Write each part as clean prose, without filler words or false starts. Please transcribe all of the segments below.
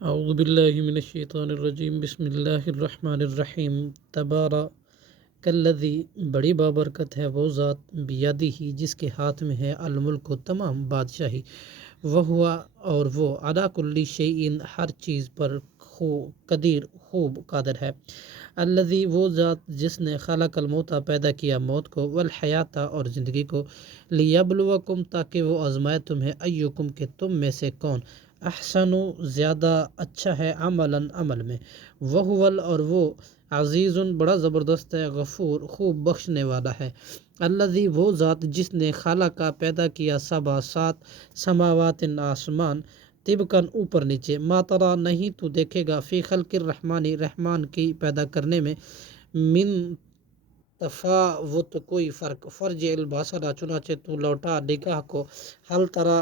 اعوذ باللہ من الشیطان الرجیم، بسم اللہ الرحمن الرحیم۔ تبارک الذی، بڑی بابرکت ہے وہ ذات، بیدہ ہی، جس کے ہاتھ میں ہے، الملک، تمام بادشاہی، وہو، اور وہ، علی کل شیء، ہر چیز پر، قدیر، خوب قادر ہے۔ الذی، وہ ذات جس نے، خلق الموت، پیدا کیا موت کو، والحیات، اور زندگی کو، لیبلوکم، تاکہ وہ آزمائے تمہیں، ایکم، کہ تم میں سے کون، احسن، زیادہ اچھا ہے، عملا، عمل میں، وہو، اور وہ، عزیز، بڑا زبردست ہے، غفور، خوب بخشنے والا ہے۔ الذی، وہ ذات جس نے، خلق، پیدا کیا، سبع، 7 سماوات، آسمان، طبقاً، اوپر نیچے، ما تری، نہیں تو دیکھے گا، فی خلق الرحمن، رحمان کی پیدا کرنے میں، من تفاوت، کوئی فرق، فرجع البصر، چنانچہ تو لوٹا نگاہ کو، حل تری،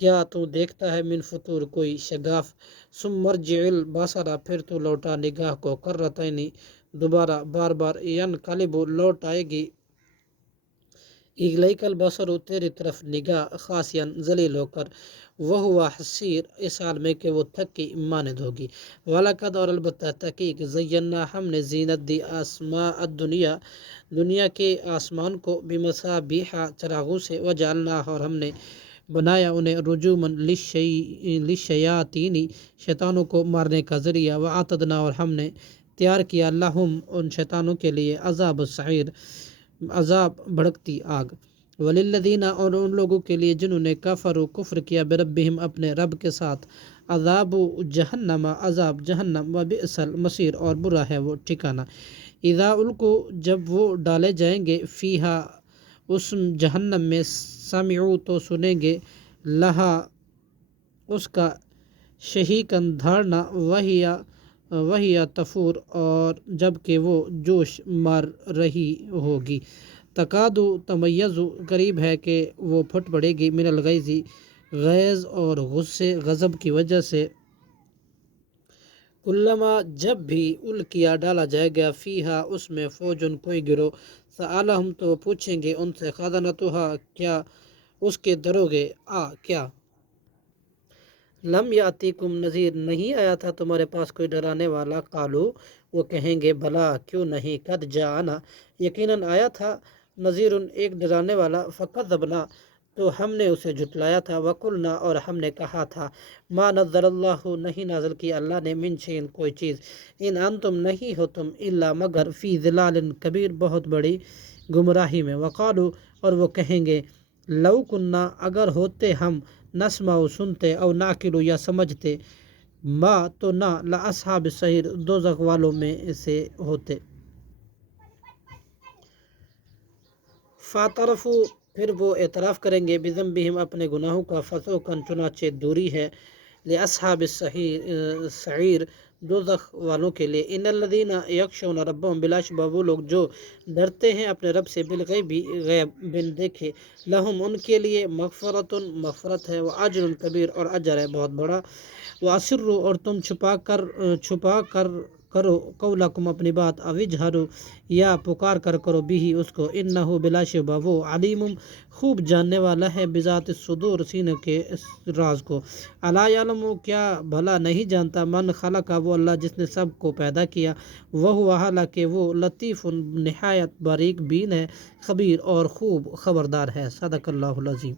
کیا تو دیکھتا ہے، من فطور، کوئی شگاف، ثم ارجع البصر، پھر تو لوٹا نگاہ کو، کرتین، دوبارہ، بار بار، ینقلب، لوٹ آئے گی، الیک البصر، تیری طرف نگاہ، خاسئا، ذلیل ہو کر، وہو حسیر، اس حال میں کہ وہ تھکی ماند ہوگی۔ وَلَقَدْ، اور البتہ تحقیق، زینا، ہم نے زینت دی، آسماء الدنیا، دنیا کے آسمان کو، بمصابیح، چراغوں سے، وجعلنا، اور ہم نے بنایا انہیں، رجوما للشیاطین، شیطانوں کو مارنے کا ذریعہ، وَأَعْتَدْنَا، اور ہم نے تیار کیا، لہم، ان شیطانوں کے لیے، عذاب السعیر، عذاب بھڑکتی آگ، وللذین، اور ان لوگوں کے لیے جنہوں نے، کفروا، کفر کیا، بربہم، اپنے رب کے ساتھ، عذاب جہنم، عذاب جہنم، وبئس المصیر، اور برا ہے وہ ٹھکانہ۔ اذا القوا، جب وہ ڈالے جائیں گے، فیہا، اس جہنم میں، سمعوا، تو سنیں گے، لہا، اس کا، شہیقاً، دھاڑنا، وہی تفور، اور جب کہ وہ جوش مار رہی ہوگی، تکاد تمیز، قریب ہے کہ وہ پھٹ پڑے گی، من الغیظ، غیظ اور غصے، غضب کی وجہ سے، کلما، جب بھی، القیا، ڈالا جائے گا، فیہا، اس میں، فوجن، کوئی گروہ، سألہم، تو پوچھیں گے ان سے، خزنتہا، کیا اس کے دروگے، کیا لم یاتیکم نذیر، نہیں آیا تھا تمہارے پاس کوئی ڈرانے والا، قالو، وہ کہیں گے، بلا، کیوں نہیں، قد جاءنا، یقیناً آیا تھا، نذیر، ایک ڈرانے والا، فکذبنا، تو ہم نے اسے جھٹلایا تھا، وقلنا، اور ہم نے کہا تھا، ما نزل اللہ، نہیں نازل کی اللہ نے، من شیء، کوئی چیز، ان انتم، نہیں ہو تم، الا مگر، فی ضلال کبیر، بہت بڑی گمراہی میں، وقالو، اور وہ کہیں گے، لو کننا، اگر ہوتے ہم، نسمع، سنتے، او نعقل، یا سمجھتے، ما، تو نہ، لاصحاب السعیر، دوزخ والوں میں سے ہوتے۔ فاعترفوا، پھر وہ اعتراف کریں گے، بذنبہم، اپنے گناہوں کا، فسوقاً، چنانچہ دوری ہے، لاصحاب السعیر، دوزخ والوں کے لیے۔ ان الذین یخشون ربہم، بلا شبہ وہ لوگ جو ڈرتے ہیں اپنے رب سے، بالغیب، غیب، بن دیکھے، لہم، ان کے لیے، مغفرۃ، مغفرت ہے، واجر کبیر، اور اجر ہے بہت بڑا، واسروا، اور تم چھپا کر کرو، قولکم، اپنی بات، او اجہروا، یا پکار کر کرو، بھی اس کو، انہ، بلا شبہ وہ، علیم، خوب جاننے والا ہے، بذات الصدور، سینوں کے راز کو۔ الا یعلم، کیا بھلا نہیں جانتا، من خلق، وہ اللہ جس نے سب کو پیدا کیا، وہو، حالانکہ وہ، لطیف، نہایت باریک بین ہے، خبیر، اور خوب خبردار ہے۔ صدق اللہ العظیم۔